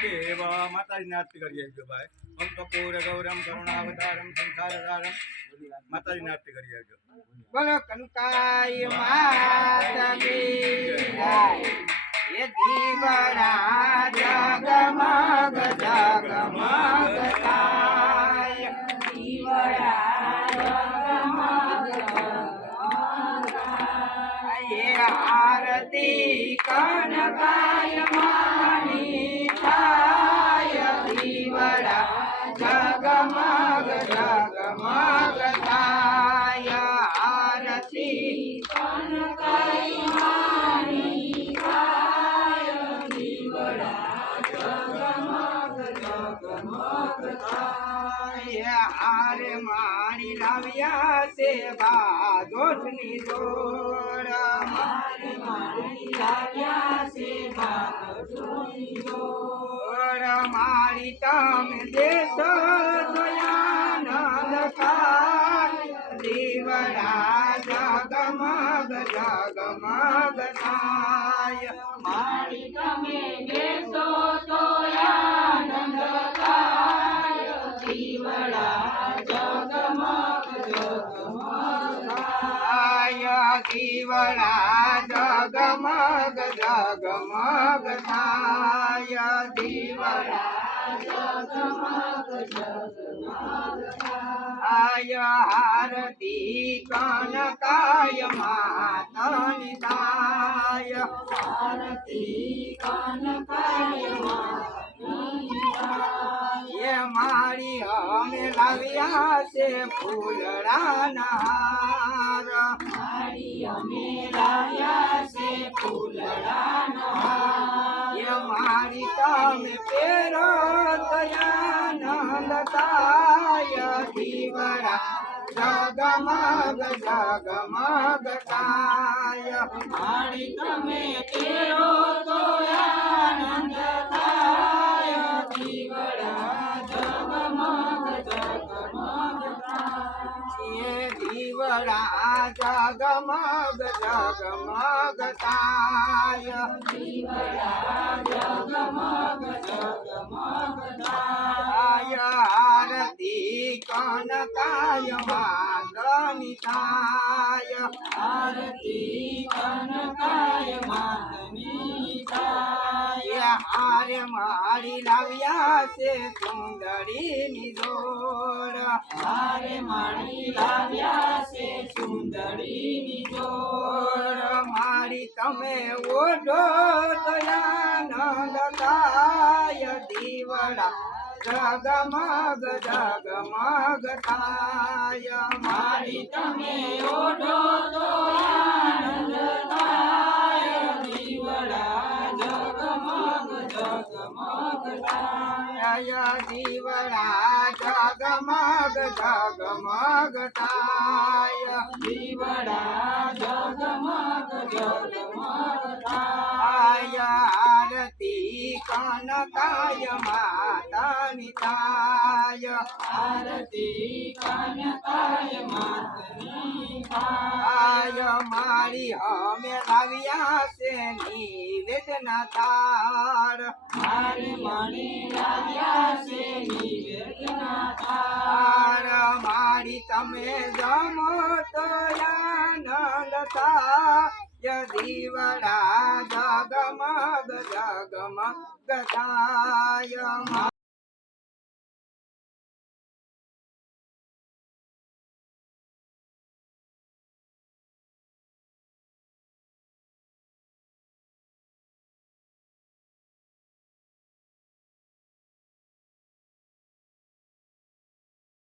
મહાદેવ માતાજીને આરતી કરીએ આવજો ભાઈ ઓમ કપૂર ગૌરમ કરુણાવતારમ સંસારધારમ માતાજીને આરતી કરી આવજો બોલો કંકાય માતની જય એ દીવડા જગમગ જગમગ થાય એ આરતી કનકાય માની થાય હારે મારી લાવ્યા છે બાજોટની જોડ મારે મારી લાવ્યા છે બાજોટની જોડ મારી તમે દેશ દયાનંદ કાય દીવડા જગમગ જગમગ થાય મારી તમે દેશો તો આનંદ થાય દીવડા જગમગ જગમગ થાય દીવડા જગમગ જગમગ થાય દીવડા આય હારતી કનકાય માતની દાય હારતી કનકાય મારી અમે લાવ્યા છે ફૂલડાના હાર મારી અમે લાવ્યા છે ફૂલડાના હાર એ મારી તમે પેરો દયાનંદ તાય દીવડા જગમગ જગમગ તાય મારી તમે પેરો शिवरा जगमग जगमगताय। आय आरती कनकाय मागनिताय आरती कनकाय मागनिताय हारे मारी लाव्या से सुंदरी निजोर। हारे मारी लाव्या સુંદરીની મારી તમે ઓઢો દયાનંદ થાય દીવડા જગમગ જગમગ થાય મારી તમે ઓઢો થાય દીવડા. જગમગ જગમગ થાય દીવડા જગમગ જગમગ થાય દીવડા જગમગ જગમગ થાય આરતી કનકાય માતાની થાય આરતી કનકાય માતની થાય મારી અમે લાવ્યા છે નિવેદના તાર મારી મણી લાવ્યા છે નિવેદના તાર મારી તમે જમો તો આનંદ થાય દીવડા જગમગ જગમગ થાય